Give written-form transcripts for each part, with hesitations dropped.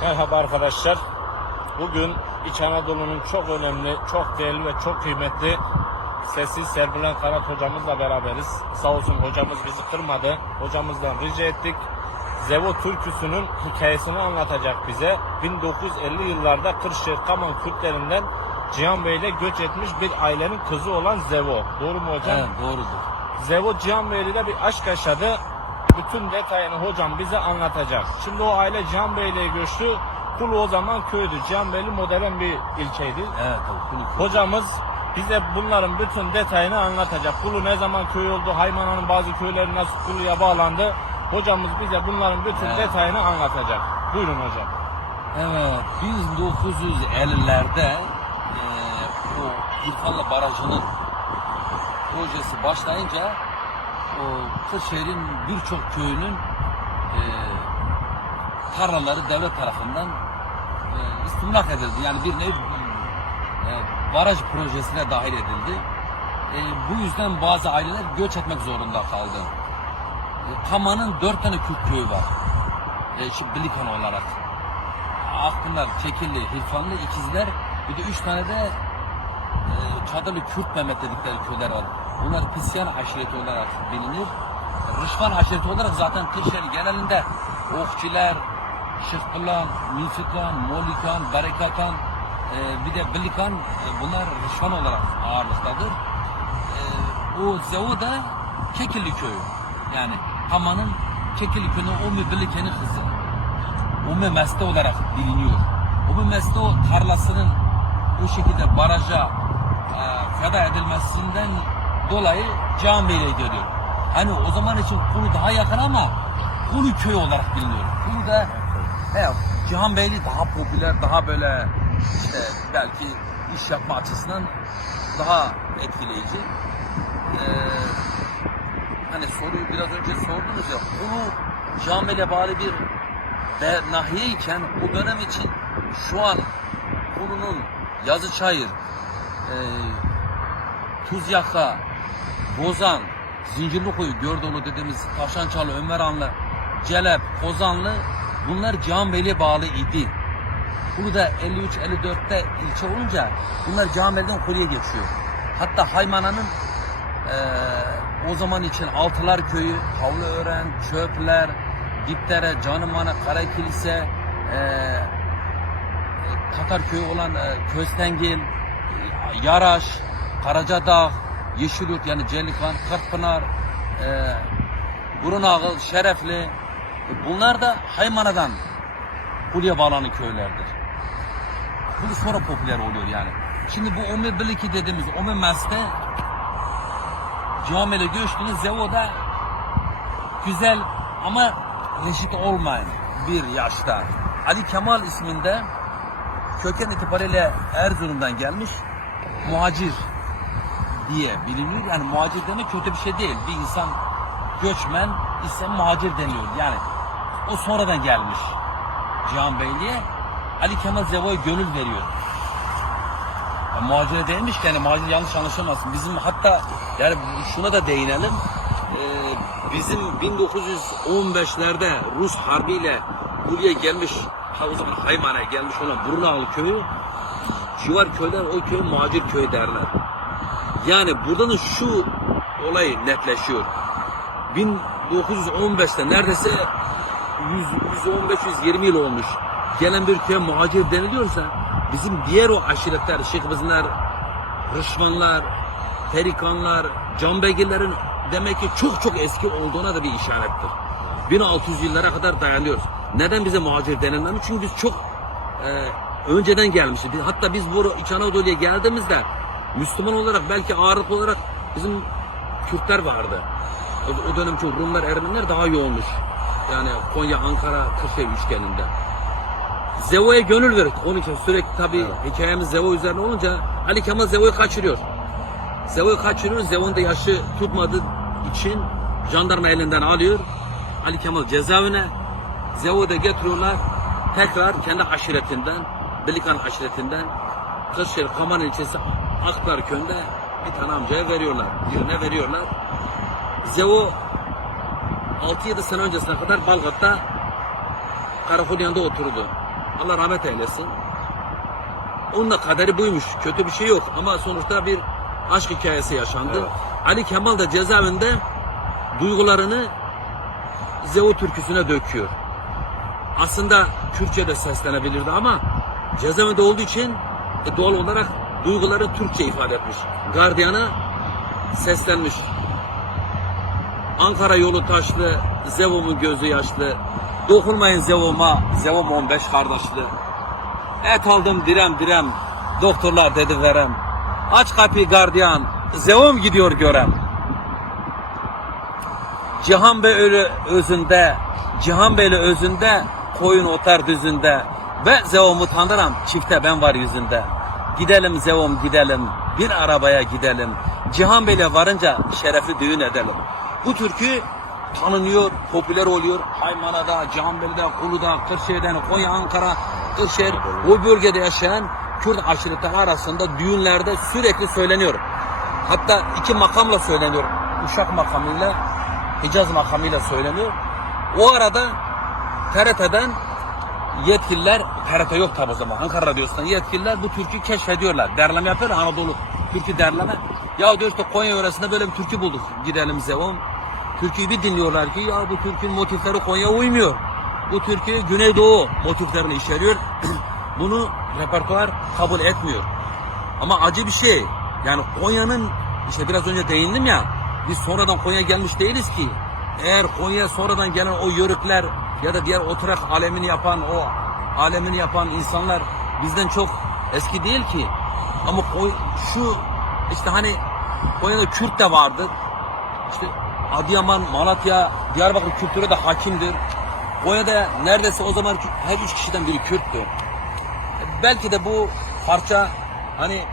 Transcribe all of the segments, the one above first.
Merhaba arkadaşlar. Bugün İç Anadolu'nun çok önemli, çok değerli ve çok kıymetli sesi Serbilen Karat hocamızla beraberiz. Sağ olsun hocamız bizi kırmadı. Hocamızdan rica ettik. Zevo türküsünün hikayesini anlatacak bize. 1950 yıllarda Kırşehir Kaman Kürtlerinden Cihan Bey ile göç etmiş bir ailenin kızı olan Zevo. Doğru mu hocam? Evet, doğrudur. Zevo Cihan Bey ile bir aşk yaşadı. Bütün detayını hocam bize anlatacak. Şimdi o aile Cihan Bey ile göçtü. Kulu o zaman köydü. Cihan Beyli modern bir ilçeydi. Evet, Kulu. Hocamız bize bunların bütün detayını anlatacak. Kulu ne zaman köy oldu? Haymana'nın bazı köyleri nasıl Kulu'ya bağlandı? Hocamız bize bunların bütün detayını anlatacak. Buyurun hocam. Evet, 1950'lerde o İrfanlı Barajı'nın projesi başlayınca o Kırşehir'in birçok köyünün tarlaları devlet tarafından istimlak edildi. Yani bir nevi baraj projesine dahil edildi. Bu yüzden bazı aileler göç etmek zorunda kaldı. Kaman'ın 4 tane Kürt köyü var. Şimdi Bilikan olarak. Akpınar, Çekilli, Hirfanlı, İkizler, bir de 3 tane de Çadırlı Kürt Mehmet dedikleri köyler var. Bunlar Pisyan aşireti olarak bilinir. Rışvan aşireti olarak zaten Kırşehir genelinde Okçiler, Şıkpılan, Milfikan, Molikan, Berekatan, bir de Bilikan, bunlar Rışvan olarak ağırlıktadır. O Zevo da Kekilli köyü. Yani Kaman'ın Kekilli köyünün Umi Biliken'in kızı. Umi Meste olarak biliniyor. Umi Meste o tarlasının bu şekilde baraja feda edilmesinden dolayı Cihan Bey'le geliyor. Hani o zaman için Kulu daha yakın ama Kulu köyü olarak biliniyor. Kulu da Cihan Beyli daha popüler, daha böyle işte belki iş yapma açısından daha etkileyici. Hani soruyu biraz önce sordunuz ya, Kulu Cihan Bey'le bağlı bir nahiye iken o dönem için şu an Kulu'nun Yazıçayır, Tuzyaka, Bozan, Zincirlikuyu, Gördolu dediğimiz Taşançalı, Ömeranlı, Celep, Kozanlı bunlar Cihan Bey'le bağlı idi. Kulu da 53-54'te ilçe olunca bunlar Cihan Bey'den Kulu'ya geçiyor. Hatta Haymana'nın o zaman için Altılar Köyü, Havlıören, Çöpler, Dipdere, Canımana, Karakilise, Tatar Köyü olan Köstengil, Yaraş, Karacadağ, Yeşilyurt yani Celikan, Kırkpınar, Burunağıl, Şerefli, bunlar da Haymana'dan Kulu'ya bağlanan köylerdir. Kulu sonra popüler oluyor yani. Şimdi bu Umi Biliki dediğimiz Umi Meste Cihan Bey'le göçtüğünüz Zevo'da güzel ama reşit olmayan bir yaşta Ali Kemal isminde köken itibariyle Erzurum'dan gelmiş muhacir diye biliniyor. Yani muhacir demek kötü bir şey değil. Bir insan göçmen ise muhacir deniyor. Yani o sonradan gelmiş Cihan Beyliğe. Ali Kemal Zevo'ya gönül veriyor. Yani muhacire değilmiş ki yani muhacir yanlış anlaşılmasın. Bizim hatta yani şuna da değinelim. Bizim 1915'lerde Rus harbiyle buraya gelmiş, o zaman Haymana'ya gelmiş olan Burunağlı köyü, civar köyler o köy muhacir köy derler. Yani buradan şu olay netleşiyor. 1915'te neredeyse 115-120 yıl olmuş. Gelen bir köye muhacir deniliyorsa bizim diğer o aşiretler, Şıkbızlar, Rışvanlar, Terikanlar, Canbeygillerin demek ki çok çok eski olduğuna da bir işarettir. 1600 yıllara kadar dayanıyoruz. Neden bize muhacir denilmemiş? Çünkü biz çok önceden gelmişiz. Hatta biz bu İç Anadolu'ya geldiğimizde Müslüman olarak belki ağırlık olarak bizim Kürtler vardı. O dönem çok Rumlar, Ermeniler daha yoğunmuş. Yani Konya, Ankara, Kırşehir üçgeninde. Zevo'ya gönül verdik. Onun için sürekli tabii hikayemiz Zevo üzerine olunca Ali Kemal Zevo'yu kaçırıyor. Zevo'yu kaçırıyor. Zevo'nun da yaşı tutmadığı için jandarma elinden alıyor. Ali Kemal cezaevine. Zevo'yu da getiriyorlar. Tekrar kendi aşiretinden, Bilikan aşiretinden Kırşehir Kaman ilçesi Akpınar köyünde bir tane amcaya veriyorlar. Birine veriyorlar. Zevo 6-7 sene öncesine kadar Balgat'ta karakol yanında oturdu. Allah rahmet eylesin. Onun da kaderi buymuş. Kötü bir şey yok ama sonuçta bir aşk hikayesi yaşandı. Evet. Ali Kemal da cezaevinde duygularını Zevo türküsüne döküyor. Aslında Kürtçe'de seslenebilirdi ama cezaevinde olduğu için doğal olarak duyguları Türkçe ifade etmiş. Gardiyana seslenmiş. Ankara yolu taşlı, Zevo'mun gözü yaşlı. Dokunmayın Zevo'ma, Zevom 15 kardeşli. Et aldım direm direm, doktorlar dedi verem. Aç kapıyı gardiyan, Zevom gidiyor görem. Cihan Bey ölü özünde, Cihan Bey'li özünde, koyun otar düzünde. Ve Zevom'u tanırım, çifte ben var yüzünde. Gidelim Zevom gidelim, bir arabaya gidelim. Cihan Bey'le varınca şerefi düğün edelim. Bu türkü tanınıyor, popüler oluyor. Haymana'da, Cihanbeyli'de, Kulu'da, Kırşehir'den, Konya, Ankara, Kırşehir, o bölgede yaşayan Kürt aşiretleri arasında düğünlerde sürekli söyleniyor. Hatta iki makamla söyleniyor. Uşak makamıyla, Hicaz makamıyla söyleniyor. O arada TRT'den yetkililer, TRT yok tabi o zaman, Ankara Radyosu'ndan yetkililer bu türküyü keşfediyorlar. Derleme yapıyor Anadolu türkü derleme. Ya diyor işte Konya yöresinde böyle bir türkü bulduk. Gidelim Zevom. Türküyü bir dinliyorlar ki ya bu türkünün motifleri Konya'ya uymuyor. Bu türkü Güneydoğu motiflerini içeriyor. Bunu repertuar kabul etmiyor. Ama acı bir şey. Yani Konya'nın işte biraz önce değindim ya, biz sonradan Konya'ya gelmiş değiliz ki. Eğer Konya'ya sonradan gelen o yörükler ya da diğer oturak alemini yapan insanlar bizden çok eski değil ki. Ama şu işte hani Konya'da Kürt de vardır. İşte Adıyaman, Malatya, Diyarbakır kültürü de hakimdir. Konya'da neredeyse o zaman her 3 kişiden biri Kürttü. Belki de bu parça hani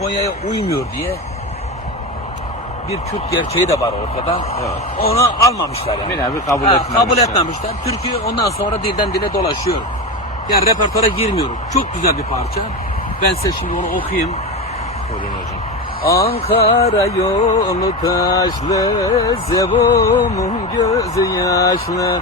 Konya'ya uymuyor diye bir Kürt gerçeği de var ortada. Evet. Onu almamışlar yani. Bir nevi kabul etmemişler. Türkü ondan sonra dilden dile dolaşıyor. Yani repertuara girmiyor. Çok güzel bir parça. Ben size şimdi onu okuyayım. Buyurun hocam. Ankara yolu taşlı, Zevom'un gözü yaşlı.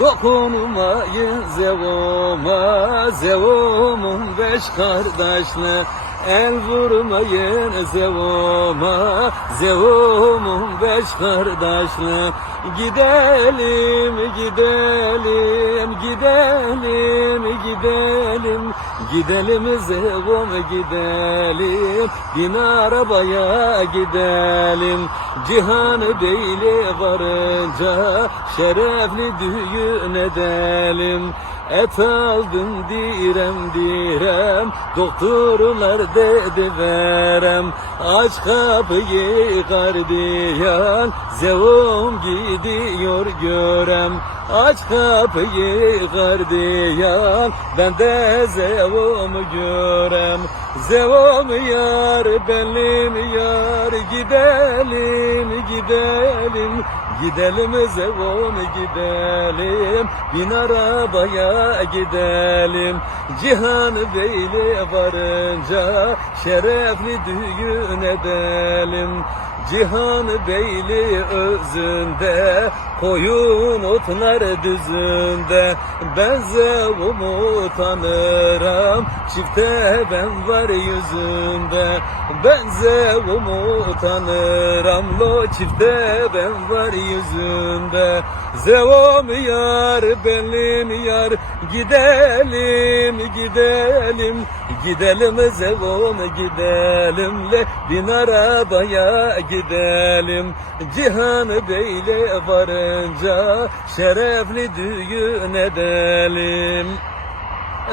Dokunmayın Zevom'a, Zevom'un 5 kardeşli. El vurmayın Zevom'a, Zevom'un 5 kardeşli. Gidelim, gidelim, gidelim, gidelim. Gidelim Zevom gidelim, bin arabaya gidelim. Cihan Beyli varınca şerefli düğün edelim. Et aldım direm direm, doktorlar dedi verem. Aç kapıyı gardiyan, Zevom gidiyor görem. Aç kapıyı gardiyan, ben de Zevom'u görem. Zevom yar benim yar, gidelim gidelim. Gidelim Zevom gidelim, bin arabaya gidelim. Cihan Beyli varınca şerefli düğün edelim. Cihan Beyli özünde, koyun otlar düzünde. Ben Zevom'u tanırım, çifte ben var yüzünde. Ben Zevom'u tanırım, lo çifte ben var yüzünde. Zevom yar benim yar, gidelim gidelim. Gidelim Zevom gidelim, le bin arabaya gidelim. Cihan Beyli varınca şerefli düğün edelim.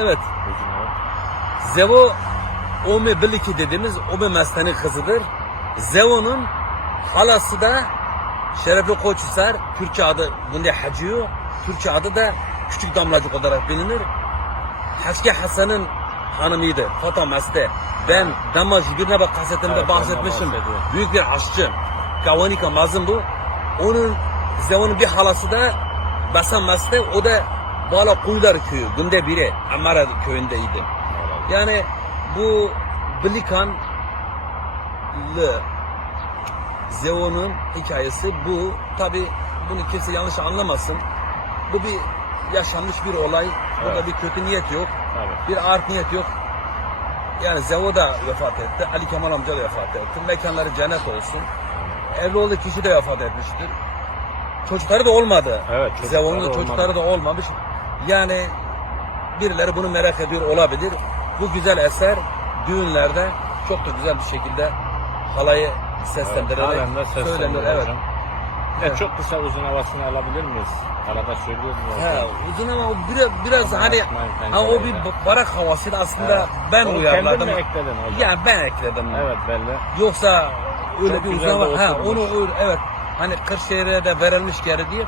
Evet. Zevo Ome Biliki dediğimiz Ome Mesten'in kızıdır. Zevo'nun halası da Şerefli Koçhisar, Türkçe adı bunda Hacıyo, Türkçe adı da Küçük Damlacık olarak bilinir. Haçki Hasan'ın hanımıydı, Fatma Meste. Ben Damacı birine bak kasetimde bahsetmişim. Büyük bir aşçı. Kavanika Mazım bu. Onun Zevo'nun bir halası da Basan Meste, o da Bala Kuyular köyü, günde biri Amara köyündeydi. Yani bu Bilikanlı Zevo'nun hikayesi bu. Tabi bunu kimse yanlış anlamasın. Bu bir yaşanmış bir olay. Burada bir kötü niyet yok. Bir art niyet yok. Yani Zevo da vefat etti. Ali Kemal amca da vefat etti. Mekanları cennet olsun. Evli olduğu kişi de vefat etmiştir. Çocukları da olmadı. Evet, Zevo'nun da çocukları da olmamış. Yani birileri bunu merak ediyor olabilir. Bu güzel eser düğünlerde çok da güzel bir şekilde halayı seslendirerek halen de söylenir. seslendiriyor Evet. hocam. Evet. Çok kısa uzun havasını alabilir miyiz? Arada söylüyorum ya. He, uzun ama o biraz Ama hani atmayın o bir pencereye. barak havasıydı aslında. Evet. Ben Onu uyarladım. kendin mi ekledin hocam? Yani ben ekledim. Evet belli. Yoksa öyle Çok bir güzel uzun de hava. He, oturmuş. onu evet. Hani Kırşehir'e de verilmiş geri diye.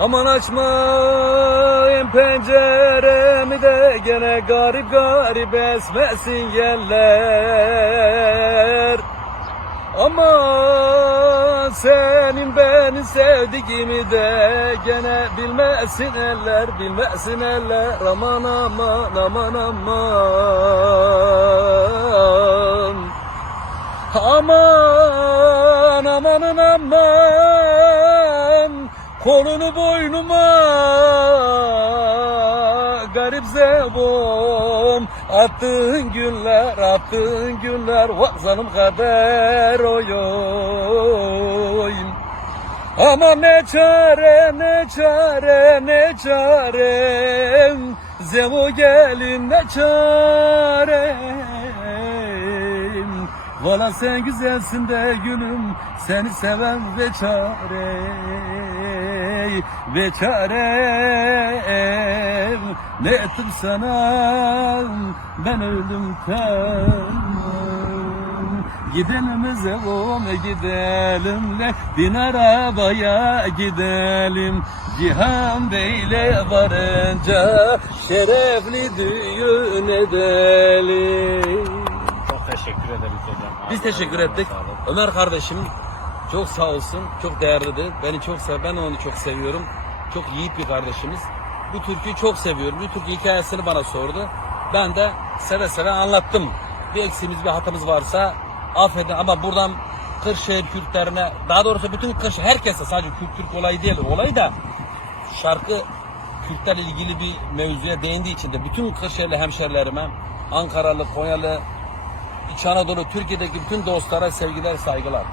Aman açmayın penceremi de gene garip garip esmesin yeller. Aman senin beni sevdiğimi de gene bilmesin eller, bilmesin eller. Aman aman aman aman. Aman amanın aman. Kolunu boynuma garip zebom. Attığın günler vakzanım kader oy oy. Ama ne çare ne çare ne çare. Zevo gelin ne çare. Valla sen güzelsin de gülüm, seni seven ve çare, ve çare. Ne ettim sana, ben öldüm tamam. Gidelim Zevo'ma gidelim, ne bin arabaya gidelim. Cihan Bey'le varınca şerefli düğün edelim. Çok teşekkür ederiz hocam. Biz teşekkür Ağzına ettik. sağlık. Ömer kardeşim çok sağ olsun. Çok değerlidir. Beni çok sev. Ben onu çok seviyorum. Çok yiğit bir kardeşimiz. Bu türküyü çok seviyorum. Bu türkü hikayesini bana sordu. Ben de seve seve anlattım. Bir eksiğimiz, bir hatamız varsa affedin ama buradan Kırşehir Kürtlerine, daha doğrusu bütün Kırşehir, herkese, sadece Türk olayı değil. Olay da şarkı Kürtlerle ilgili bir mevzuya değindiği için de bütün Kırşehirli hemşerilerime, Ankaralı, Konyalı, İç Anadolu, Türkiye'deki bütün dostlara sevgiler, saygılar.